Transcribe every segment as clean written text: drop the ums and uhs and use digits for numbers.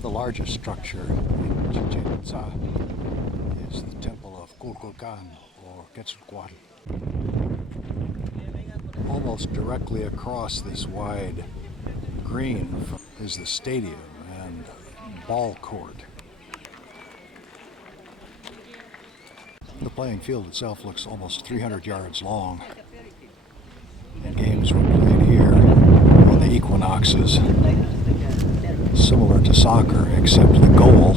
The largest structure in Chichen Itza is the temple of Kukulkan, or Quetzalcoatl. Almost directly across this wide green is the stadium and ball court. The playing field itself looks almost 300 yards long, and games were played here on the equinoxes, similar to soccer, except the goal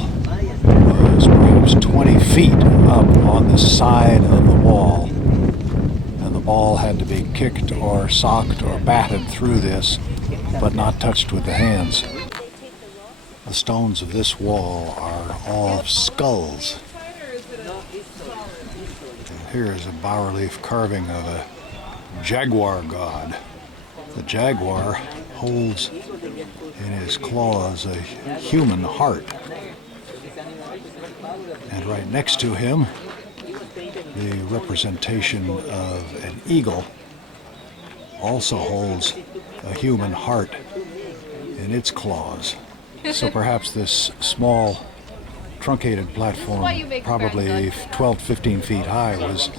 was perhaps 20 feet up on the side of the wall, and the ball had to be kicked or socked or batted through this, but not touched with the hands. The stones of this wall are all skulls. And here is a bas-relief carving of a jaguar god. The jaguar holds in his claws a human heart. And right next to him, the representation of an eagle also holds a human heart in its claws. So perhaps this small truncated platform, probably 12 to 15 feet high, was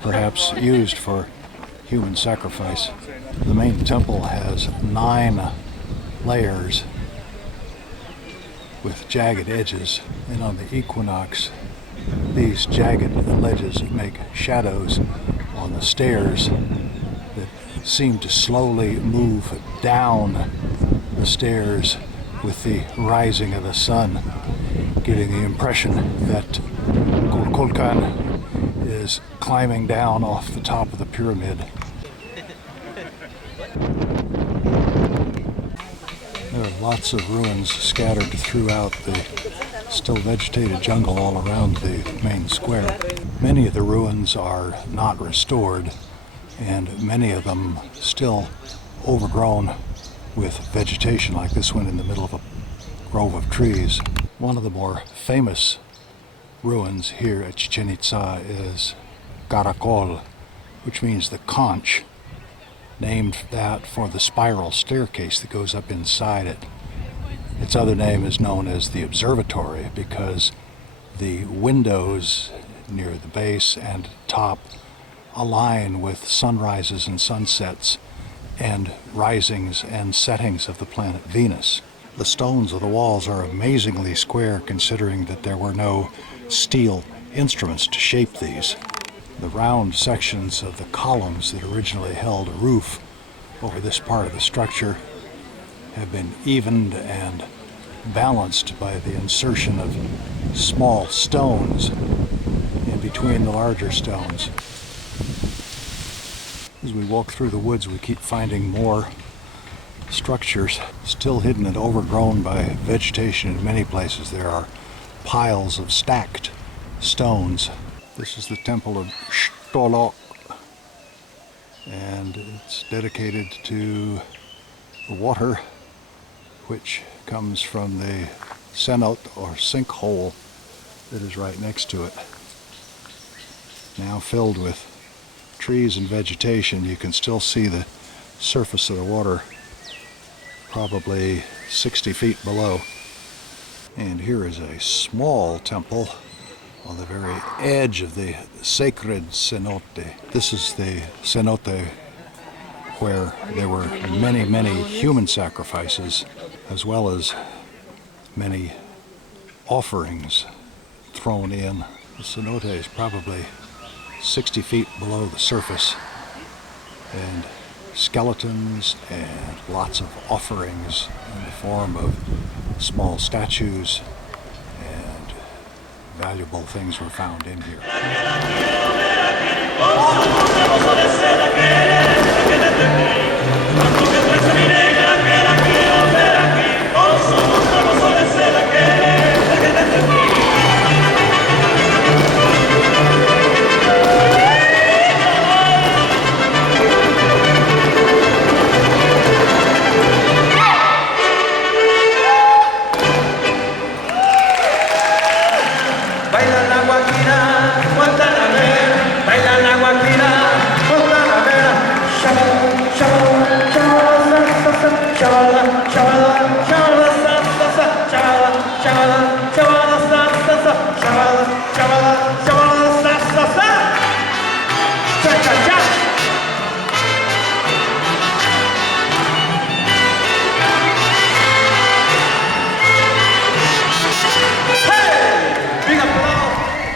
perhaps used for human sacrifice. The main temple has 9 layers with jagged edges, and on the equinox these jagged ledges make shadows on the stairs that seem to slowly move down the stairs with the rising of the sun, giving the impression that Kukulkan is climbing down off the top of the pyramid. There are lots of ruins scattered throughout the still vegetated jungle all around the main square. Many of the ruins are not restored, and many of them still overgrown with vegetation, like this one in the middle of a grove of trees. One of the more famous ruins here at Chichen Itza is Caracol, which means the conch, named that for the spiral staircase that goes up inside it. Its other name is known as the observatory because the windows near the base and top align with sunrises and sunsets and risings and settings of the planet Venus. The stones of the walls are amazingly square, considering that there were no steel instruments to shape these. The round sections of the columns that originally held a roof over this part of the structure have been evened and balanced by the insertion of small stones in between the larger stones. As we walk through the woods, we keep finding more structures still hidden and overgrown by vegetation in many places. There are piles of stacked stones. This is the temple of Stolok, and it's dedicated to the water which comes from the cenote or sinkhole that is right next to it. Now filled with trees and vegetation, you can still see the surface of the water probably 60 feet below. And here is a small temple on the very edge of the sacred cenote. This is the cenote where there were many, many human sacrifices, as well as many offerings thrown in. The cenote is probably 60 feet below the surface, and skeletons and lots of offerings in the form of small statues and valuable things were found in here. Baila la guajira, Guantanamera, shabba, shabba. The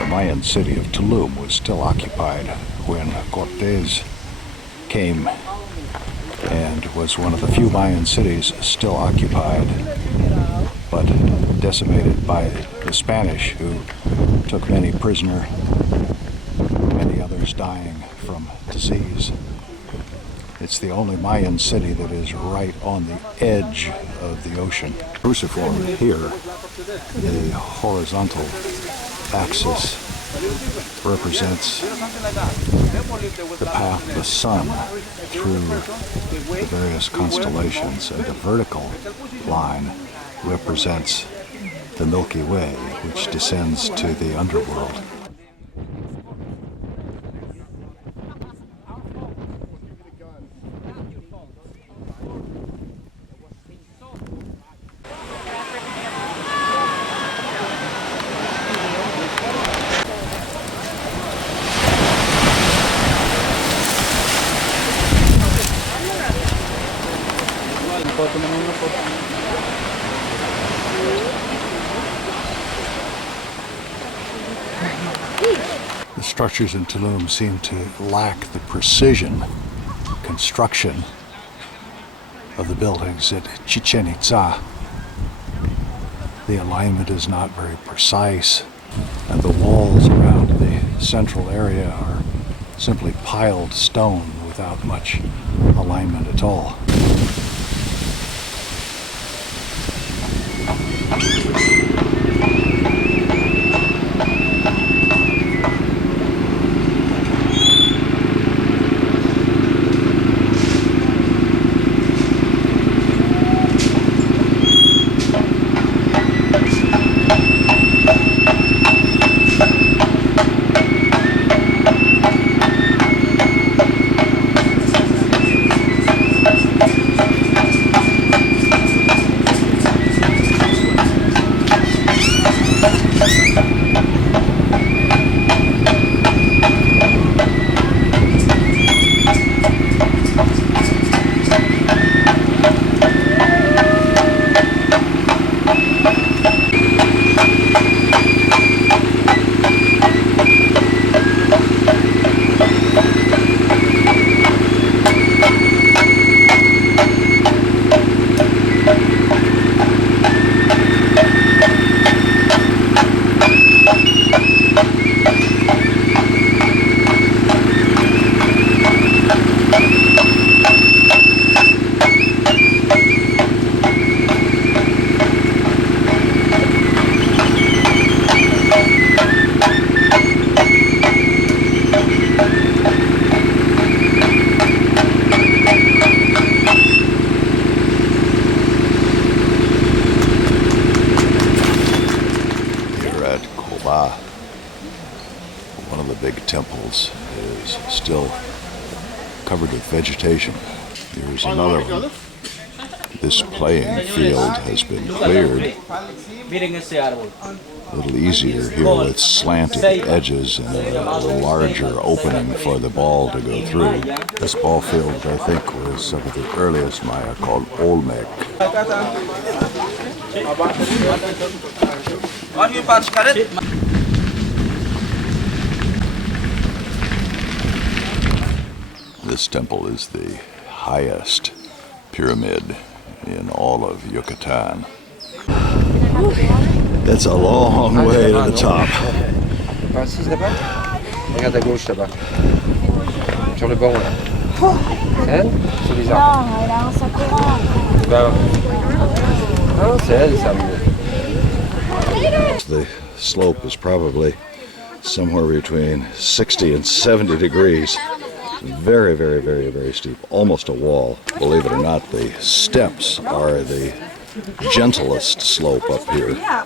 Mayan city of Tulum was still occupied when Cortés came, and was one of the few Mayan cities still occupied, but decimated by the Spanish, who took many prisoner, many others dying from disease. It's the only Mayan city that is right on the edge of the ocean. Cruciform here, the horizontal axis represents the path of the sun through the various constellations, and the vertical line represents the Milky Way, which descends to the underworld. The structures in Tulum seem to lack the precision construction of the buildings at Chichen Itza. The alignment is not very precise, and the walls around the central area are simply piled stone without much alignment at all. Coba, one of the big temples, is still covered with vegetation. Here's another one. This playing field has been cleared. A little easier here with slanted edges and a larger opening for the ball to go through. This ball field, I think, was some of the earliest Maya called Olmec. This temple is the highest pyramid in all of Yucatan. It's a long way to the top. Regarde à gauche là-bas. Sur le banc là. C'est elle? C'est bizarre. Non, elle a un sakura. Non, c'est elle, ça. The slope is probably somewhere between 60 and 70 degrees. Very, very, very, very steep. Almost a wall. Believe it or not, the steps are the gentlest slope up here. Yeah.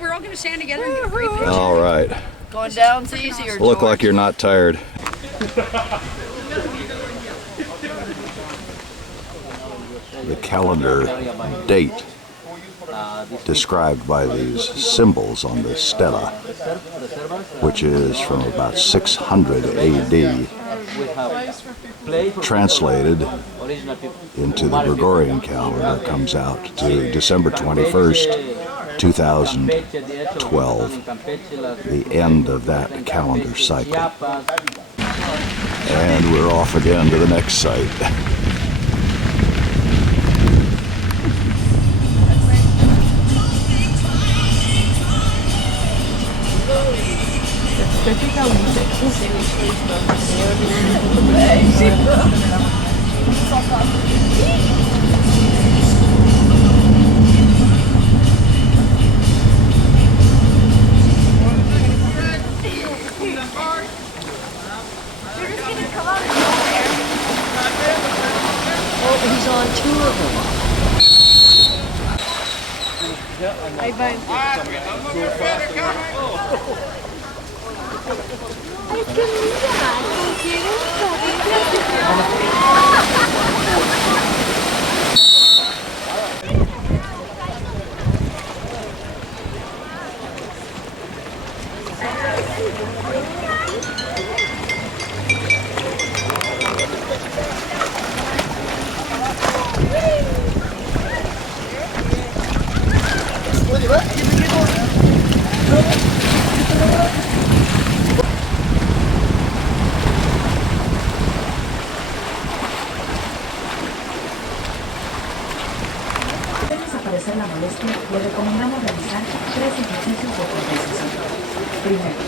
We're all going to stand together and get a great picture. All right. Going down's easier. Look like you're not tired. The calendar date described by these symbols on the stela, which is from about 600 AD, translated into the Gregorian calendar, comes out to December 21st, 2012, the end of that calendar cycle. And we're off again to the next site. He's on two of them. Ahí va. Ay, qué linda. Desaparecer la molestia, le recomendamos realizar 3 ejercicios de compensación. Primero,